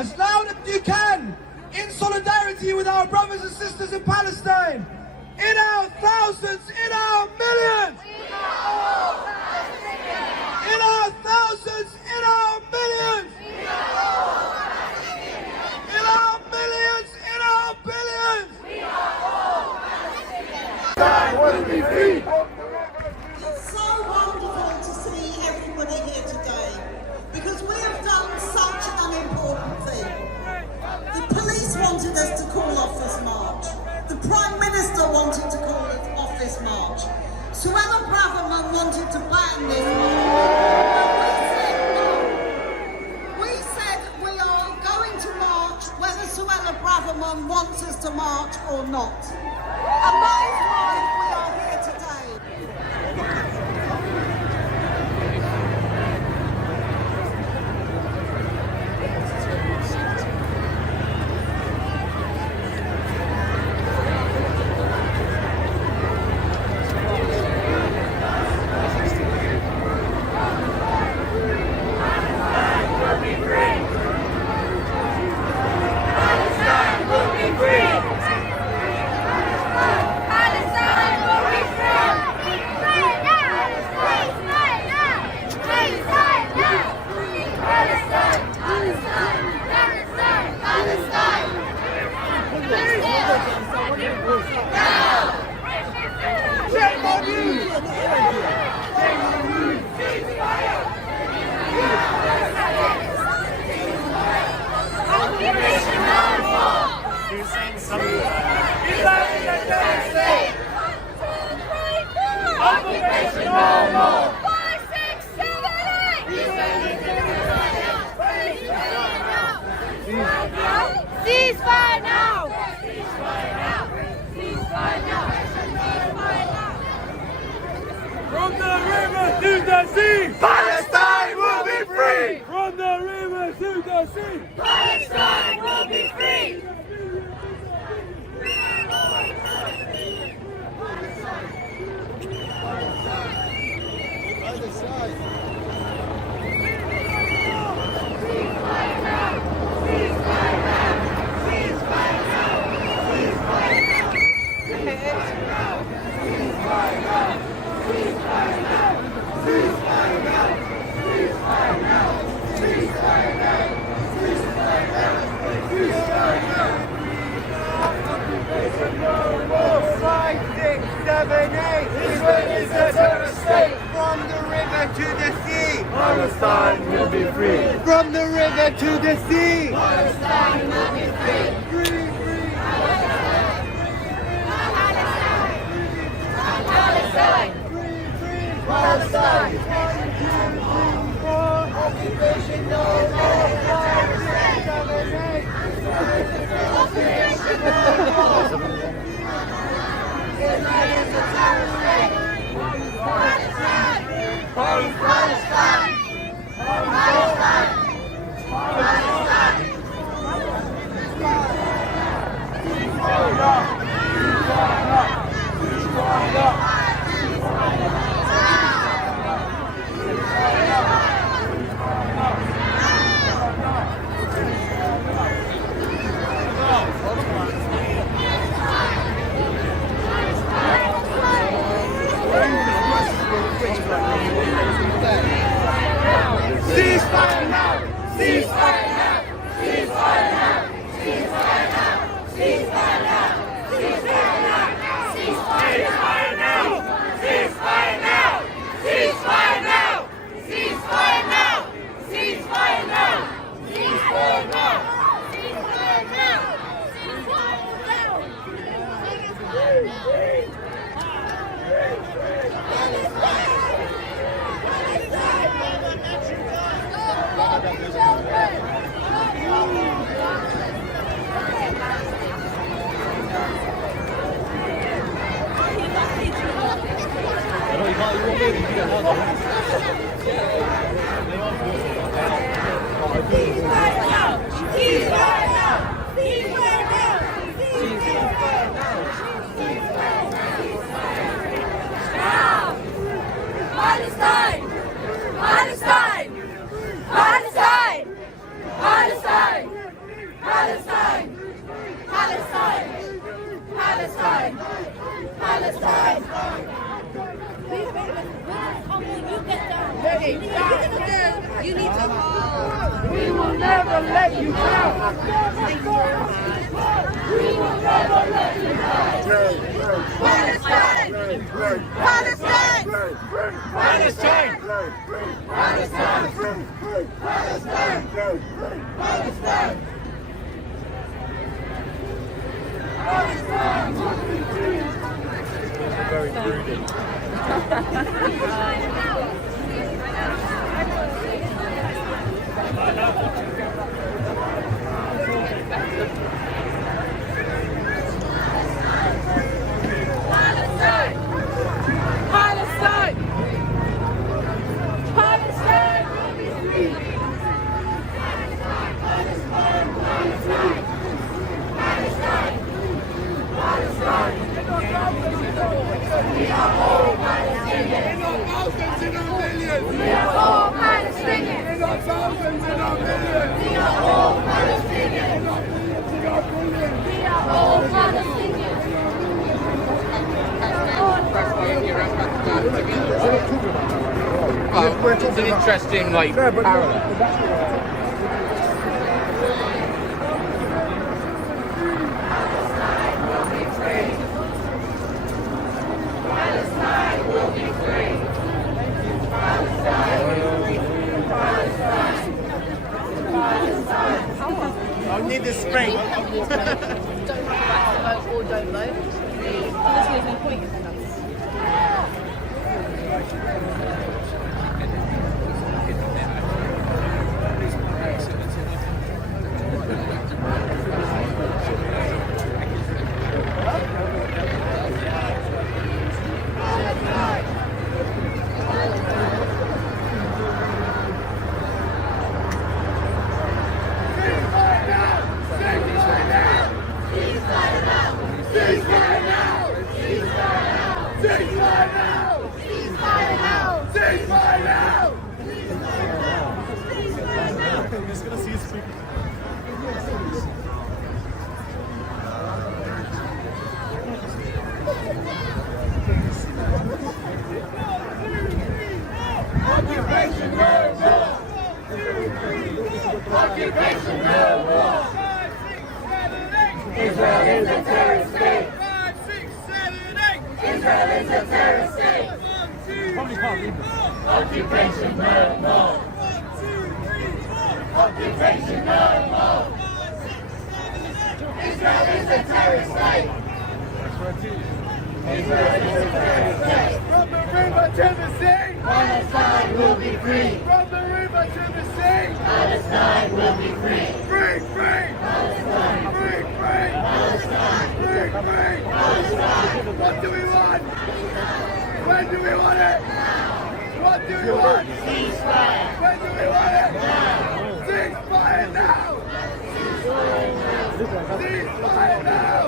as loud as you can, in solidarity with our brothers and sisters in Palestine, in our thousands, in our millions, in our thousands, in our millions, in our millions, in our billions. It's so wonderful to see everybody here today, because we have done such an important thing. The police wanted us to call off this march. The Prime Minister wanted to call off this march. Suella Braverman wanted to ban this march. But we said no. We said we are going to march whether Suella Braverman wants us to march or not. And that is why we are here today. Ceasefire now! Ceasefire now! Ceasefire now! From the river to the sea, Palestine will be free! from the river to the sea. Palestine will be free! Israel is a terrorist state! From the river to the sea, Palestine will be free! from the river to the sea. Palestine will be free! Free, free. Palestine! Palestine! Occupation no more. Palestine! Palestine! Palestine! Ceasefire now! Ceasefire now! Ceasefire now! Ceasefire now! Ceasefire now! Ceasefire now! Ceasefire now! Ceasefire now! Ceasefire now! Ceasefire now! Ceasefire now! Ceasefire now! Ceasefire now! Palestine! Palestine! Palestine! Palestine! Palestine! Palestine! Palestine! Palestine! You get down. You need to hold. We will never let you down. We will never let you down. Palestine! Palestine! Palestine! Palestine! Palestine! Palestine! Very prudent. Palestine! Palestine! Palestine will be free! Palestine! Palestine! Palestine! We are all Palestinians! In our thousands, in our millions! We are all Palestinians! In our thousands, in our millions! We are all Palestinians! In our millions, in our billions! We are all Palestinians! It's an interesting, parallel. Palestine will be free! Palestine will be free! Palestine! I'll need the spring. Don't vote or don't vote. There's no point in that. Occupation, no more! Occupation, no more! Israel is a terrorist state! 5, 6, 7, 8! Israel is a terrorist state! Occupation, no more! Occupation, no more! Israel is a terrorist state! Israel is a terrorist state! From the river to the sea! Palestine will be free! From the river to the sea! Palestine will be free! Free, free! Palestine! Free, free! Palestine! Free, free! Palestine! What do we want? When do we want it? What do we want? Ceasefire! When do we want it? Now! Ceasefire now! Ceasefire now!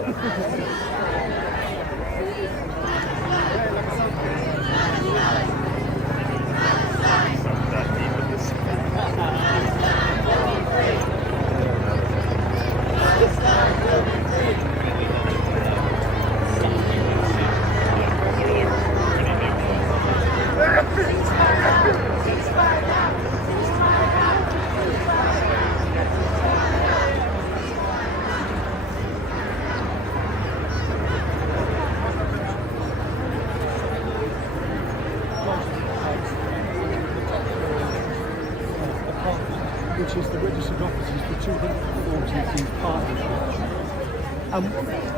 Which is the registered offices for 243 partnerships.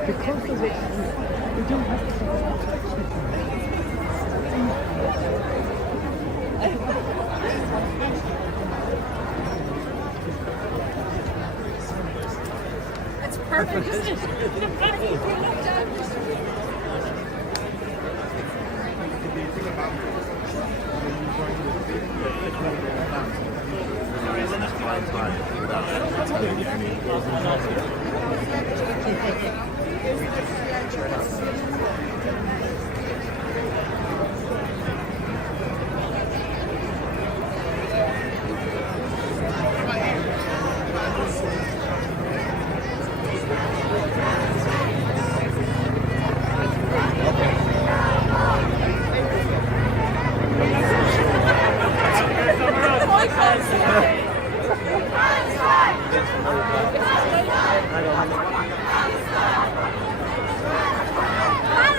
Because the registered, we don't have to It's perfect, isn't it?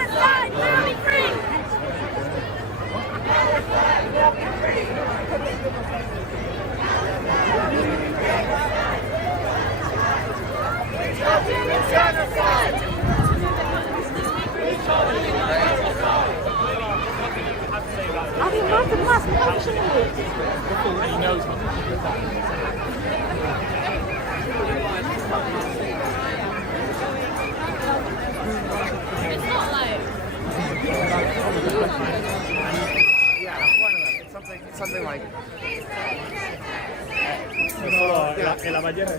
Palestine will be free! He knows how to do that. It's not like... Yeah, one of them. It's something like... la ballena del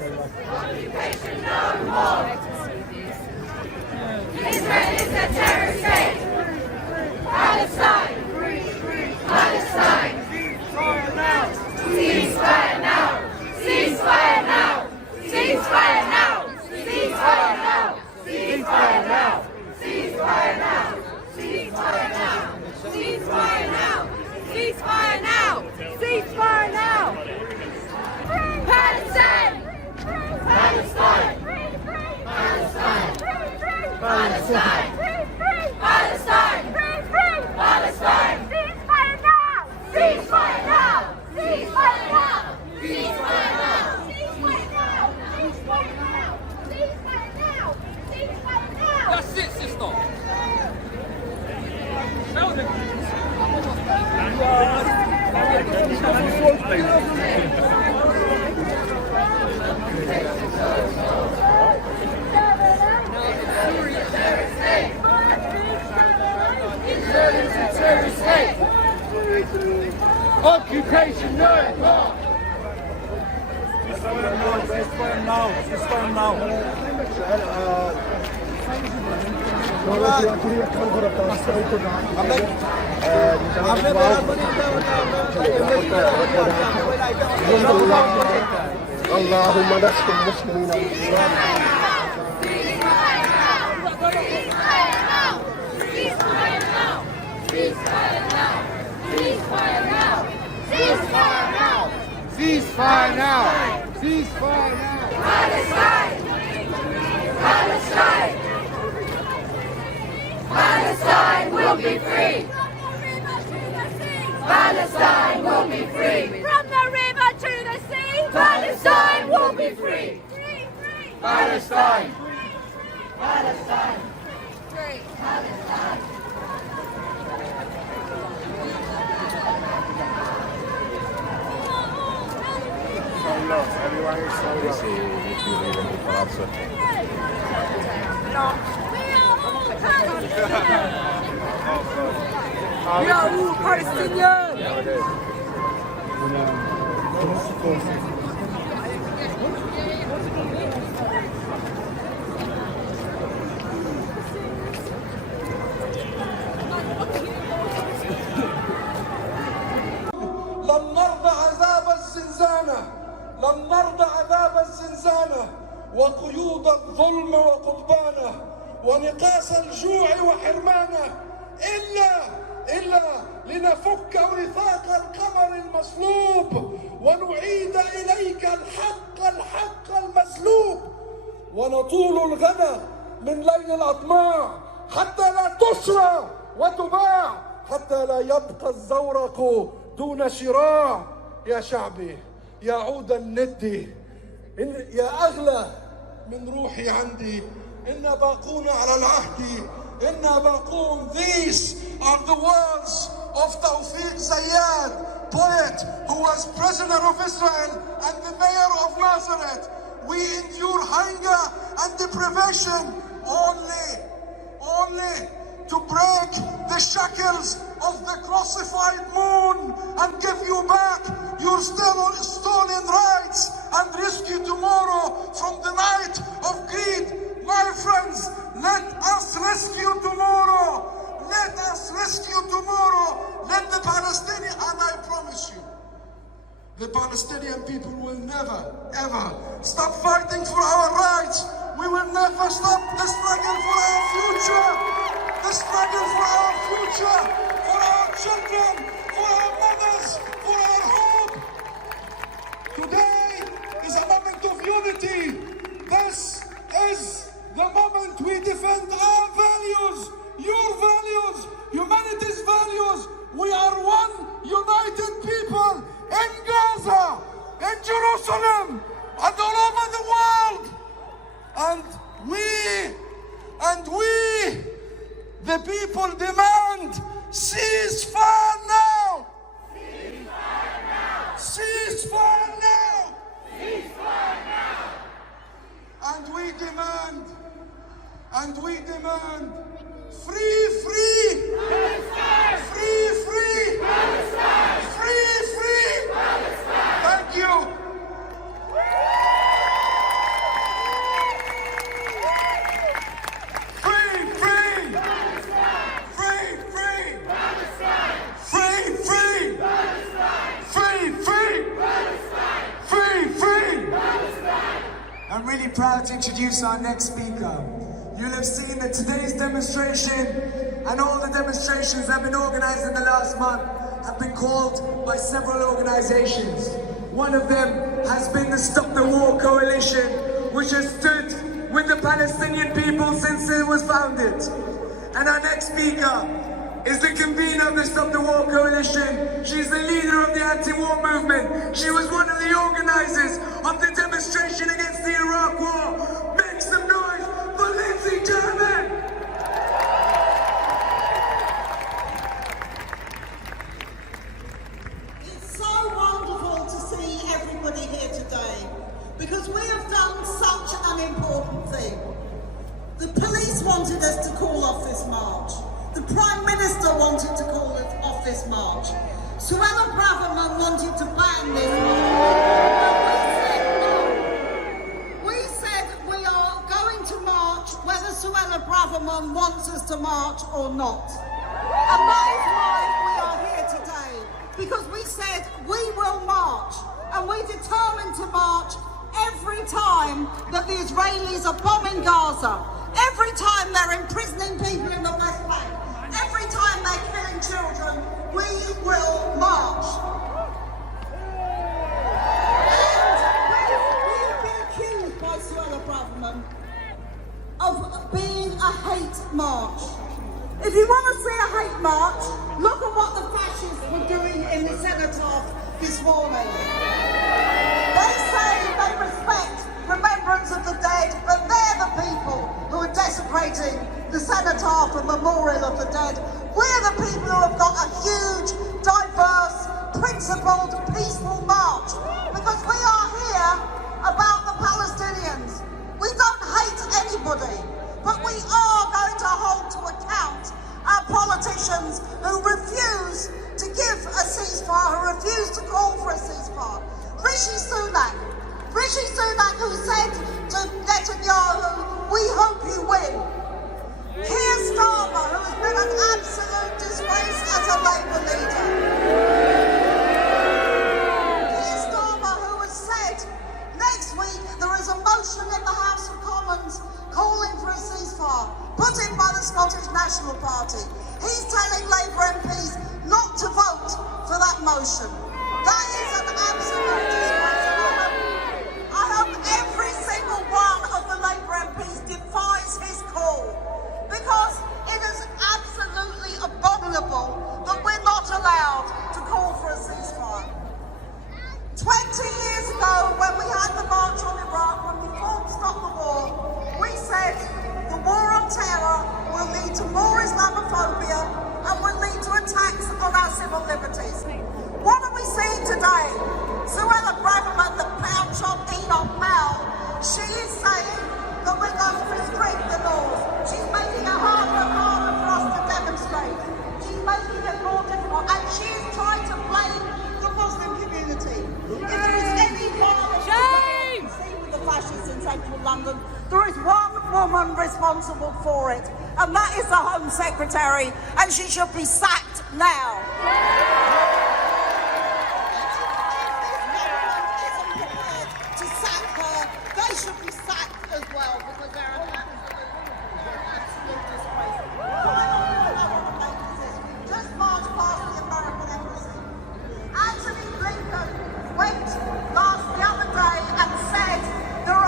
Israel is a terrorist state! Palestine! Palestine! Ceasefire now! Ceasefire now! Ceasefire now! Ceasefire now! Ceasefire now! Ceasefire now! Ceasefire now! Ceasefire now! Ceasefire now! Ceasefire now! Palestine! Palestine! Palestine! Palestine! Palestine! Palestine! Ceasefire now! Ceasefire now! Ceasefire now! Ceasefire now! Ceasefire now! Ceasefire now! Ceasefire now! Ceasefire now! That's it, sister. Show them. Occupation no more! Ceasefire now! Ceasefire now! اللهم نصر المسلمين والإسلام Ceasefire now! Ceasefire now! Palestine! Palestine! Palestine will be free! Palestine will be free! From the river to the sea! Palestine will be free! Palestine! Palestine! Free! Palestine! We are all Palestinians! لن نرضى عذاب الزنزانة لن نرضى عذاب الزنزانة وقيود الظلم وقضبانه ونقاس الجوع وحرمانه إلا لنفك وثاق القمر المصلوب ونعيد إليك الحق المسلوب ونطول الغنى من ليل الأطماع حتى لا تشرى وتباع حتى لا يبقى الزورق دون شراع يا شعبي يا عود الند يا أغلى من روحي عندي إنا باقون على العهد إنا باقون. These are the words of Tawfiq Zayyad, poet who was prisoner of Israel and the mayor of Nazareth. We endure hunger and deprivation only to break the shackles of the crucified moon and give you back your stolen rights and rescue tomorrow from the night of greed. My friends, let us rescue tomorrow. Let us rescue tomorrow. Let the Palestinian, and I promise you, the Palestinian people will never, ever stop fighting for our rights. We will never stop the struggle for our future. The struggle for our future, for our children, for our mothers, for our hope. Today is a moment of unity. humanity. This is the moment we defend our values, your values, humanity's values. We are one united people in Gaza, in Jerusalem, and all over the world. And we, the people, demand ceasefire now! Ceasefire now! Ceasefire now! Ceasefire now! And we demand free Palestine! Free Palestine! Free Palestine! Thank you! I'm really proud to introduce our next speaker. You'll have seen that today's demonstration and all the demonstrations that have been organized in the last month have been called by several organizations. One of them has been the Stop the War Coalition, which has stood with the Palestinian people since it was founded. And our next speaker is the convener of the Stop the War Coalition. She's the leader of the anti-war movement. She was one of the organizers of the demonstration against the Iraq War. Make some noise for Lindsay German! It's so wonderful to see everybody here today, because we have done such an important thing. The police wanted us to call off this march. The Prime Minister wanted to call off this march. Suella Braverman wanted to ban this march. But we said we are going to march whether Suella Braverman wants us to march or not. And that is why we are here today. Because we said we will march. And we're determined to march every time that the Israelis are bombing Gaza. Every time they're imprisoning people in the West Bank. Every time they're killing children, we will march. And we have been accused by Suella Braverman of being a hate march. If you want to see a hate march, look at what the fascists were doing in the cenotaph this morning. They say they respect remembrance of the dead, but they're the people who are desecrating the cenotaph and memorial of the dead. We're the people who have got a huge, diverse, principled, peaceful march, because we are here about the Palestinians. We don't hate anybody, but we are going to hold to account our politicians who refuse to give a ceasefire, who refuse to call for a ceasefire. Rishi Sunak, who said to Netanyahu, "We hope you win." Keir Starmer, who has been an absolute disgrace as a Labour leader. Keir Starmer, who has said next week there is a motion in the House of Commons calling for a ceasefire, put in by the Scottish National Party. He's telling Labour MPs not to vote for that motion. That is an absolute disgrace. I hope every single one of the Labour MPs defies his call, because it is absolutely abominable that we're not allowed to call for a ceasefire. 20 years ago, when we had the March on Iraq, when we formed Stop the War, we said the war on terror will lead to more Islamophobia and will lead to attacks on our civil liberties. What are we seeing today? Suella Braverman, the pound shop Enoch Mel, she is saying that we're going to restrict the laws. She's making it harder and harder for us to demonstrate. She's making it more difficult, and she is trying to blame the Muslim community. If there is any violence seen with the fascists in central London, there is one woman responsible for it, and that is the Home Secretary, and she should be sacked now. Should be sacked as well, because they're an absolute disgrace. Just marched past the American embassy. Anthony Blinken went the other day and said there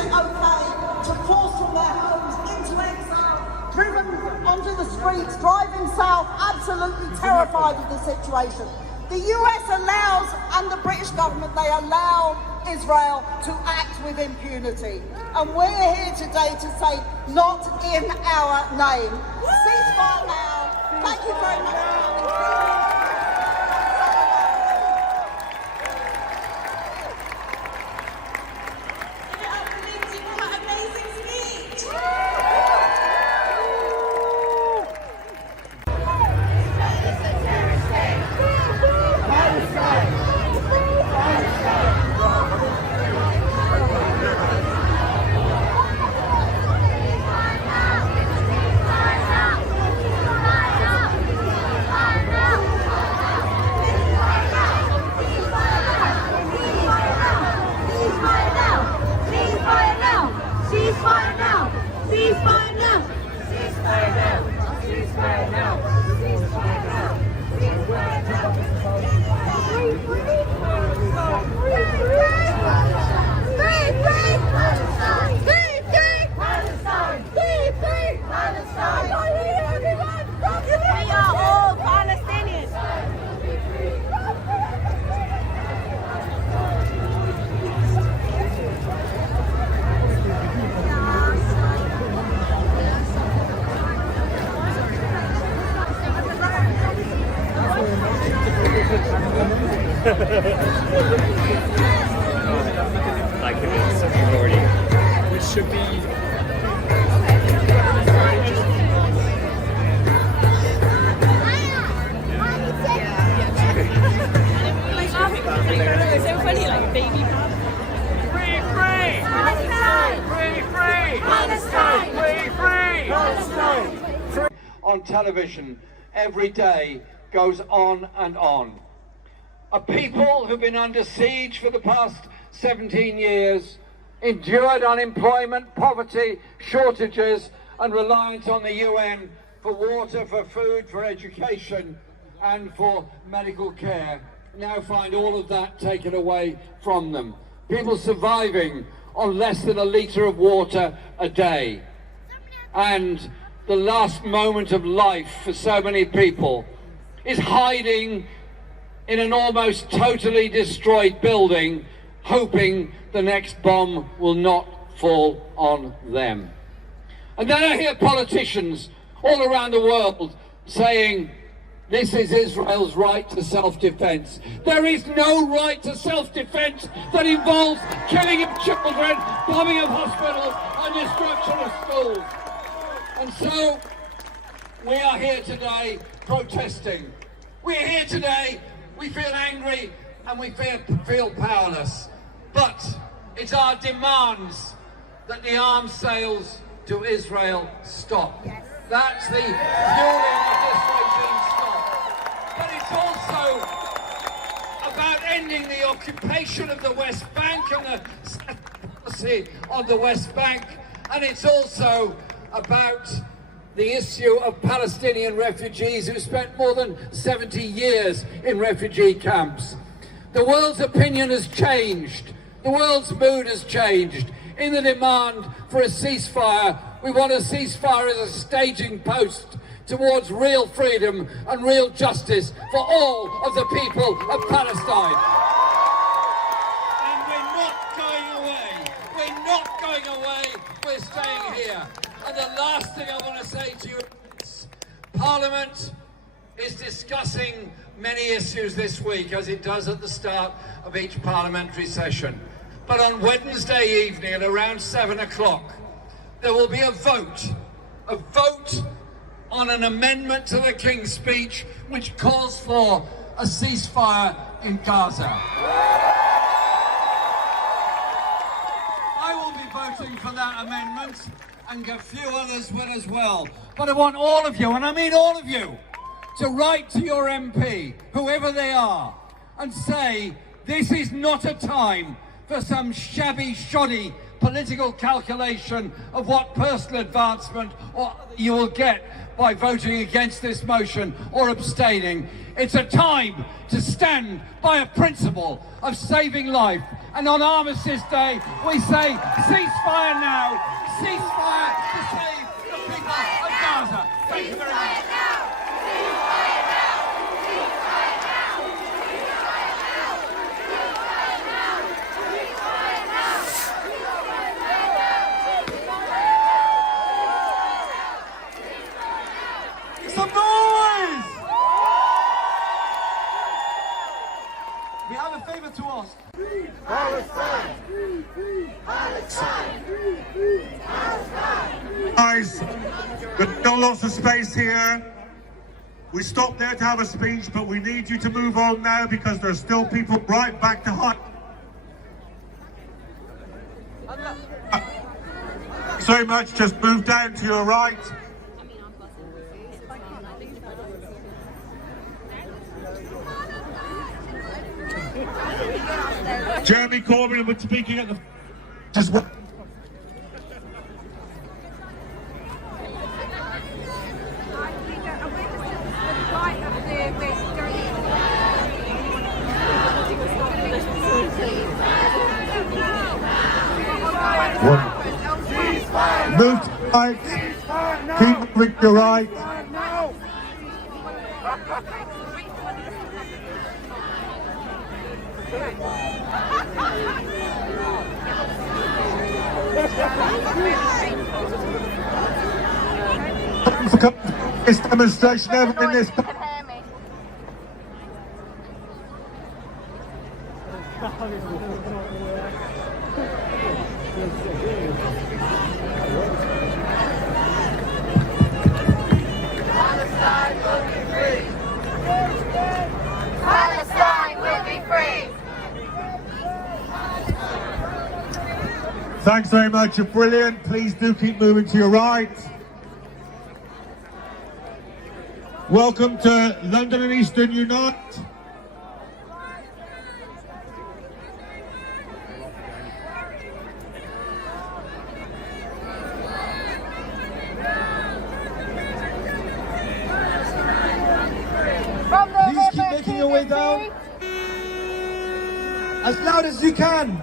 it okay to force from their homes into exile, driven onto the streets, driving south, absolutely terrified of the situation. The US allows, and the British government, they allow Israel to act with impunity. And we're here today to say, not in our name. Ceasefire now. Thank you very much for coming. Like it is, you've already. Which should be. It's so funny, like a baby. Free, free! Palestine! Free, free! Palestine! Free, free! Palestine! On television every day goes on and on. A people who've been under siege for the past 17 years, endured unemployment, poverty, shortages, and reliance on the UN for water, for food, for education, and for medical care, now find all of that taken away from them. People surviving on less than a litre of water a day. And the last moment of life for so many people is hiding in an almost totally destroyed building, hoping the next bomb will not fall on them. And then I hear politicians all around the world saying, this is Israel's right to self-defense. There is no right to self-defense that involves killing of children, bombing of hospitals, and destruction of schools. And so, we are here today protesting. We're here today, we feel angry and we feel powerless. But it's our demands that the arms sales to Israel stop. Yes. That's the fueling of this regime stop. But it's also about ending the occupation of the West Bank and the policy on the West Bank. And it's also about the issue of Palestinian refugees who spent more than 70 years in refugee camps. The world's opinion has changed. The world's mood has changed. In the demand for a ceasefire, we want a ceasefire as a staging post towards real freedom and real justice for all of the people of Palestine. And we're not going away. We're not going away. We're staying here. And the last thing I want to say to you is Parliament is discussing many issues this week, as it does at the start of each parliamentary session. But on Wednesday evening at around 7 o'clock, there will be a vote on an amendment to the King's Speech which calls for a ceasefire in Gaza. I will be voting for that amendment, and a few others will as well. But I want all of you, and I mean all of you, to write to your MP, whoever they are, and say this is not a time for some shabby, shoddy political calculation of what personal advancement or you will get by voting against this motion or abstaining. It's a time to stand by a principle of saving life And on Armistice Day, we say ceasefire now. Ceasefire to save the people of Gaza. Thank you very much. Some noise! We have a favor to ask. Palestine! Palestine! Guys, there's still lots of space here. We stopped there to have a speech, but we need you to move on now because there's still people right back to hut. Thanks very much. Just move down to your right. Jeremy Corbyn was speaking at the just what? Move to the right. Keep moving to your right. This demonstration ever in this. Palestine will be free. Thanks very much, you're brilliant. Please do keep moving to your right. Welcome to London and Eastern Unite. Please keep making your way down. As loud as you can.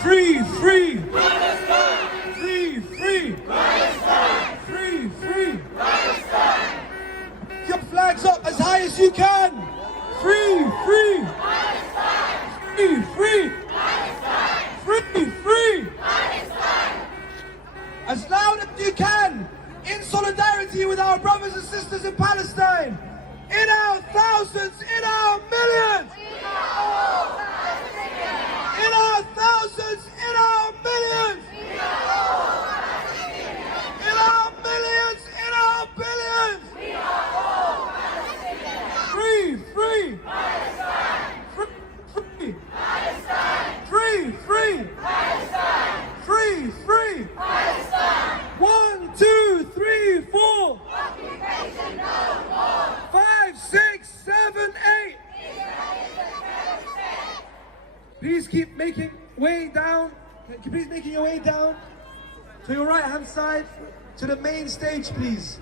Free, free. Palestine. Free, free. Palestine. Free, free. Palestine. Your flags up as high as you can. Free, free. Palestine. Free, free. Palestine. Free, free. Palestine. As loud as you can. In solidarity with our brothers and sisters in Palestine. In our thousands, in our millions. In our thousands, in our millions. In our millions, in our billions. Free, free. Free, free. Free, free. Free, free. 1, 2, 3, 4. 5, 6, 7, 8. Please keep making way down. Please making your way down to your right hand side to the main stage, please.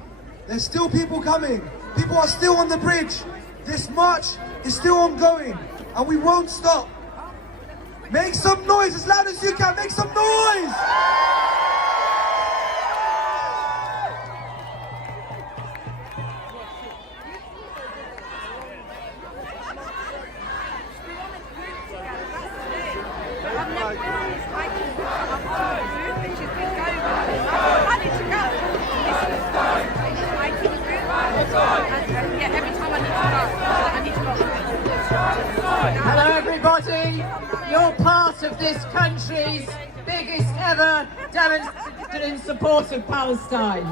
There's still people coming. People are still on the bridge. This march is still ongoing and we won't stop. Make some noise as loud as you can. Make some noise. Hello everybody, you're part of this country's biggest ever demonstration in support of Palestine.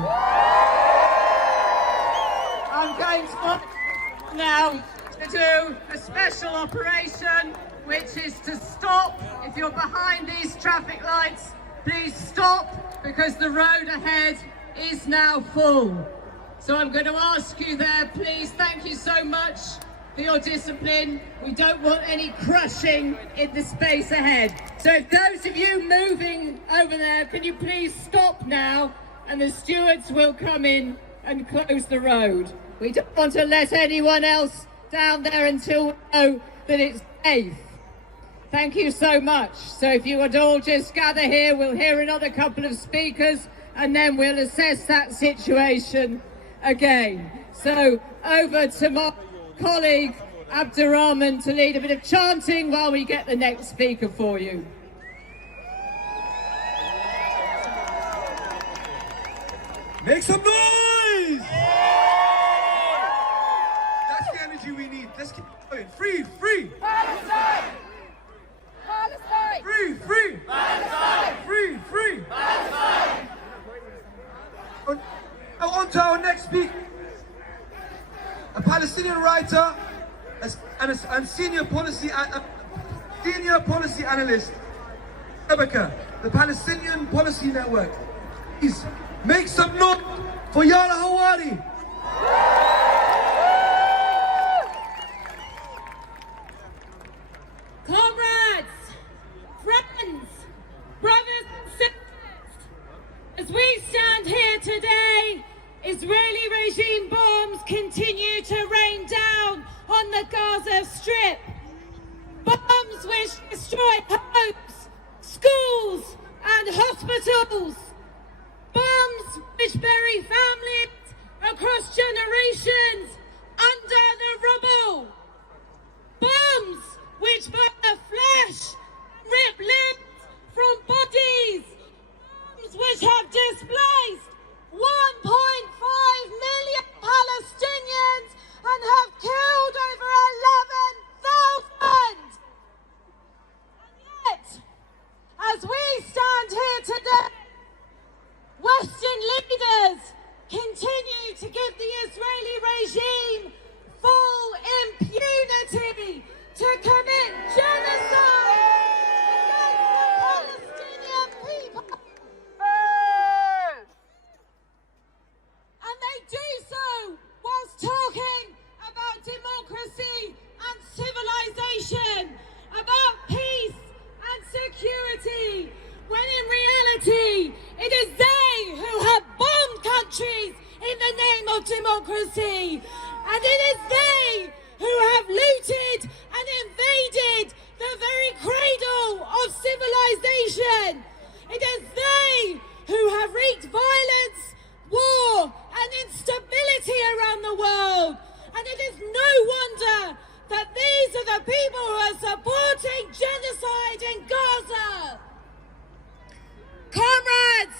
I'm going to now to do a special operation which is to stop. If you're behind these traffic lights, please stop because the road ahead is now full. So I'm going to ask you there, please, thank you so much for your discipline. We don't want any crushing in the space ahead. So if those of you moving over there, can you please stop now and the stewards will come in and close the road. We don't want to let anyone else down there until we know that it's safe. Thank you so much. So if you would all just gather here, we'll hear another couple of speakers and then we'll assess that situation again. So over to my colleague Abdurrahman to lead a bit of chanting while we get the next speaker for you. Make some noise! That's the energy we need. Let's keep going. Free, free! Palestine! Palestine! Free, free! Palestine! Free, free! Palestine! On to our next speaker. A Palestinian writer and senior policy analyst, Rebecca, the Palestinian Policy Network. Please make some noise for Yara Hawari. Comrades, friends, brothers and sisters, as we stand here today, Israeli regime bombs continue to rain down on the Gaza Strip. Bombs which destroy homes, schools and hospitals. Bombs which bury families across generations under the rubble. Bombs which burn the flesh, rip limbs from bodies. Bombs which have displaced 1.5 million Palestinians and have killed over 11,000. And yet, as we stand here today, Western leaders continue to give the Israeli regime full impunity to commit genocide against the Palestinian people. And they do so whilst talking about democracy and civilization, about peace and security, when in reality it is they who have bombed countries in the name of democracy, and it is they who have looted and invaded the very cradle of civilization. It is they who have wreaked violence, war and instability around the world, and it is no wonder that these are the people who are supporting genocide in Gaza. Comrades,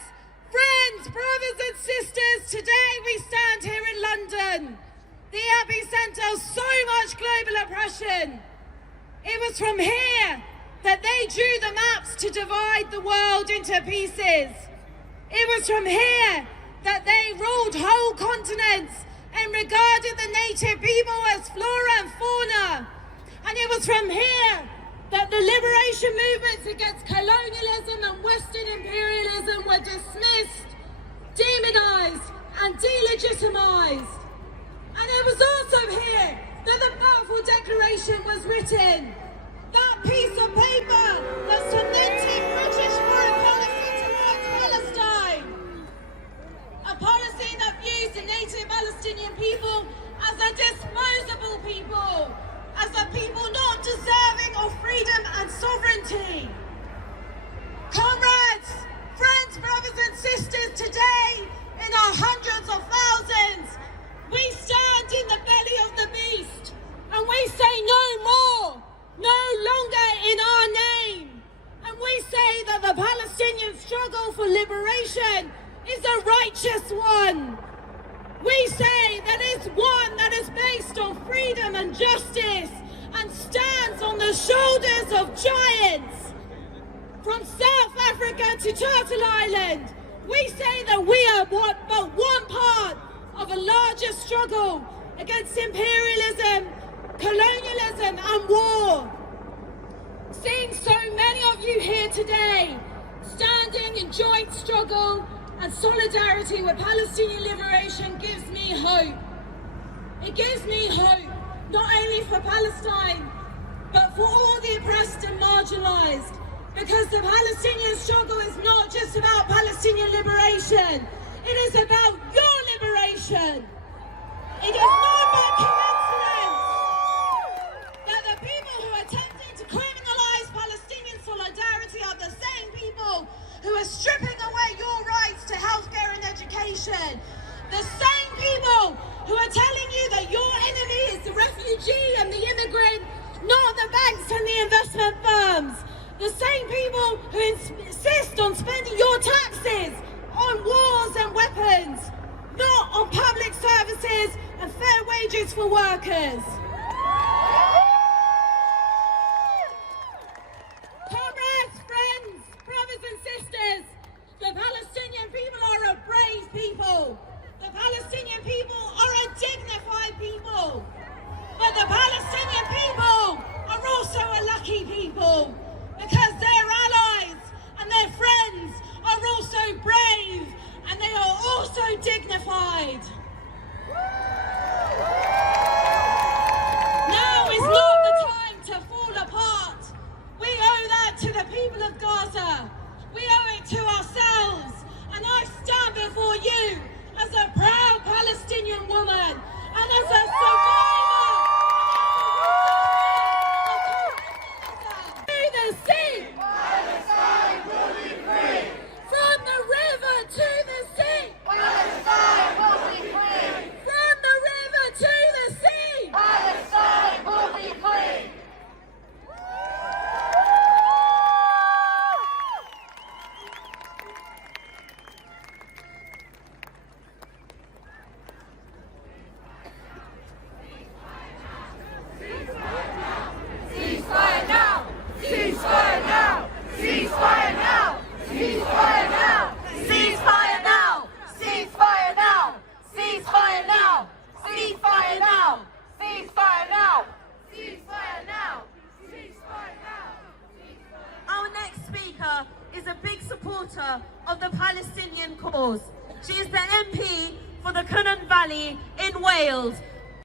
friends, brothers and sisters, today we stand here in London, the epicenter of so much global oppression. It was from here that they drew the maps to divide the world into pieces. It was from here that they ruled whole continents and regarded the native people as flora and fauna. And it was from here that the liberation movements against colonialism and Western imperialism were dismissed, demonized and delegitimized. And it was also here that the Balfour Declaration was written. That piece of paper that cemented British foreign policy towards Palestine. A policy that views the native Palestinian people as a disposable people, as a people not deserving of freedom and sovereignty. Comrades, friends, brothers and sisters, today in our hundreds of thousands, we stand in the belly of the beast and we say no more, no longer in our name. And we say that the Palestinian struggle for liberation is a righteous one. We say that it's one that is based on freedom and justice and stands on the shoulders of giants. From South Africa to Turtle Island, we say that we are but one part of a larger struggle against imperialism, colonialism and war. Seeing so many of you here today, standing in joint struggle and solidarity with Palestinian liberation gives me hope. It gives me hope, not only for Palestine, but for all the oppressed and marginalized. Because the Palestinian struggle is not just about Palestinian liberation. It is about your liberation. It is not by coincidence that the people who are attempting to criminalize Palestine and sisters, the Palestinian people are a brave people. The Palestinian people are a dignified people. But the Palestinian people are also a lucky people because their allies and their friends are also brave and they are also dignified. Now is not the time to fall apart. We owe that to the people of Gaza. We owe it to ourselves. And I stand before you as a proud Palestinian woman and as a survivor to the sea. Palestine will be free. From the river to the sea. Palestine will be free. From the river to the sea. Palestine will be free. Ceasefire now! Ceasefire now! Ceasefire now! Ceasefire now! Ceasefire now! Ceasefire now! Ceasefire now! Ceasefire now! Ceasefire now! Ceasefire now! Ceasefire now! Our next speaker is a big supporter of the Palestinian cause. She is the MP for the Cynon Valley in Wales.